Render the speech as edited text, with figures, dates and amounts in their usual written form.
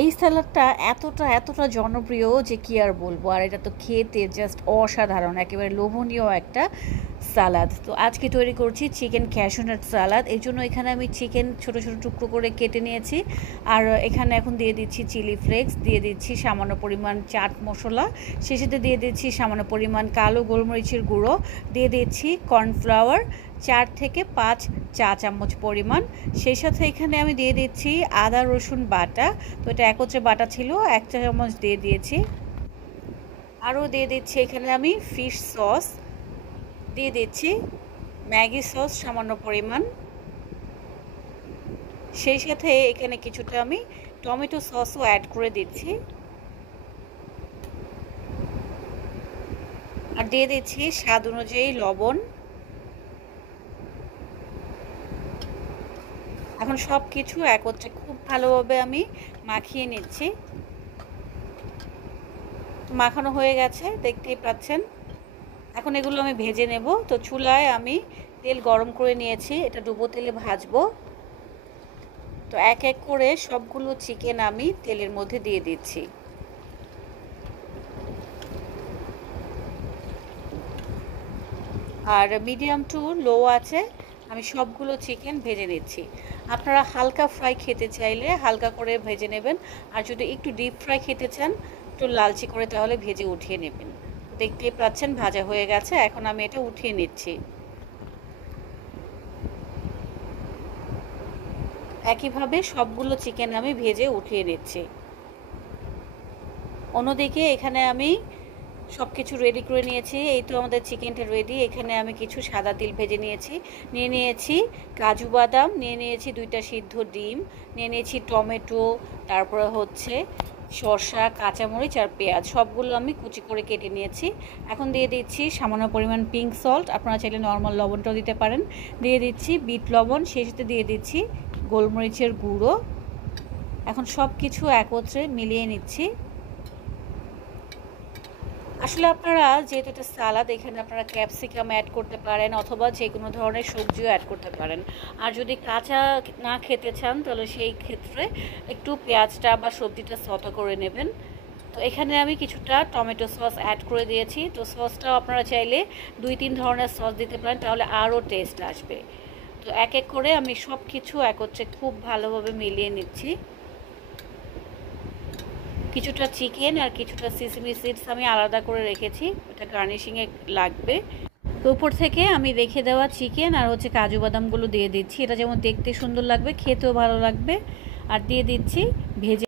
এই স্যালাডটা এতটা জনপ্রিয় যে কি আর বলবো। আর এটা তো খেতে জাস্ট অসাধারণ, একেবারে লোভনীয় একটা সালাদ। তো আজকে তৈরি করছি চিকেন ক্যাশিউ নাট সালাদ। এর জন্য এখানে আমি চিকেন ছোট ছোট টুকরো করে কেটে নিয়েছি। আর এখানে এখন দিয়ে দিচ্ছি চিলি ফ্লেক্স, দিয়ে দিচ্ছি সামান্য পরিমাণ চাট মশলা, শেষেতে দিয়ে দিচ্ছি সামান্য পরিমাণ কালো গোলমরিচের গুঁড়ো, দিয়ে দিচ্ছি কর্নফ্লাওয়ার 4 থেকে 5 চা চামচ পরিমাণ। সেই সাথে এখানে আমি দিয়ে দিচ্ছি আদা রসুন বাটা। তো এটা একত্রে বাটা ছিল, 1 চা চামচ দিয়ে দিয়েছি। আরও দিয়ে দিচ্ছি এখানে আমি ফিশ সস, দিয়ে দিচ্ছি ম্যাগি সস সামান্য পরিমাণ। সেই সাথে এখানে কিছুটা আমি টমেটো সসও অ্যাড করে দিচ্ছি। আর দিয়ে দিচ্ছি স্বাদ অনুযায়ী লবণ। এখন সব কিছু একত্রে খুব ভালোভাবে আমি মাখিয়ে নিচ্ছি। মাখানো হয়ে গেছে, দেখতেই পাচ্ছেন। এখন এগুলো আমি ভেজে নেব। তো চুলায় আমি তেল গরম করে নিয়েছি, এটা ডুবো তেলে ভাজবো। তো এক এক করে সবগুলো চিকেন আমি তেলের মধ্যে দিয়ে দিচ্ছি। আর মিডিয়াম টু লো আছে আমি সবগুলো চিকেন ভেজে নিচ্ছি। আপনারা হালকা ফ্রাই খেতে চাইলে হালকা করে ভেজে নেবেন, আর যদি একটু ডিপ ফ্রাই খেতে চান একটু লালচে করে তাহলে ভেজে উঠিয়ে নেবেন। দেখতেই পাচ্ছেন ভাজা হয়ে গেছে, এখন আমি এটা উঠিয়ে নিচ্ছি। একইভাবে সবগুলো চিকেন আমি ভেজে উঠিয়ে নিচ্ছি। অন্যদিকে এখানে আমি সব কিছু রেডি করে নিয়েছি। এই তো আমাদের চিকেনটা রেডি। এখানে আমি কিছু সাদা তিল ভেজে নিয়েছি, নিয়ে নিয়েছি কাজু বাদাম, নিয়ে নিয়েছি 2টা সিদ্ধ ডিম, নিয়ে নিয়েছি টমেটো, তারপরে হচ্ছে শসা, কাঁচামরিচ আর পেঁয়াজ, সবগুলো আমি কুচি করে কেটে নিয়েছি। এখন দিয়ে দিচ্ছি সামান্য পরিমাণ পিঙ্ক সল্ট, আপনারা চাইলে নর্মাল লবণটাও দিতে পারেন। দিয়ে দিচ্ছি বিট লবণ, সেই সাথে দিয়ে দিচ্ছি গোলমরিচের গুঁড়ো। এখন সব কিছু একত্রে মিলিয়ে নিচ্ছি। আসলে আপনারা যেহেতু এটা সালাদ, এখানে আপনারা ক্যাপসিকাম অ্যাড করতে পারেন অথবা যে কোনো ধরনের সবজিও অ্যাড করতে পারেন। আর যদি কাঁচা না খেতে চান তাহলে সেই ক্ষেত্রে একটু পেঁয়াজটা বা সবজিটা সতে করে নেবেন। তো এখানে আমি কিছুটা টমেটো সস অ্যাড করে দিয়েছি। তো সসটাও আপনারা চাইলে 2-3 ধরনের সস দিতে পারেন, তাহলে আরও টেস্ট আসবে। তো এক এক করে আমি সব কিছু একত্রে খুব ভালোভাবে মিলিয়ে নিচ্ছি। কিছুটা চিকেন আর কিছুটা সিসিমি সিডস আমি আলাদা করে রেখেছি, এটা গার্নিশিংয়ে লাগবে। তো উপর থেকে আমি রেখে দেওয়া চিকেন আর হচ্ছে কাজু বাদামগুলো দিয়ে দিচ্ছি। এটা যেমন দেখতে সুন্দর লাগবে, খেতেও ভালো লাগবে। আর দিয়ে দিচ্ছি ভেজে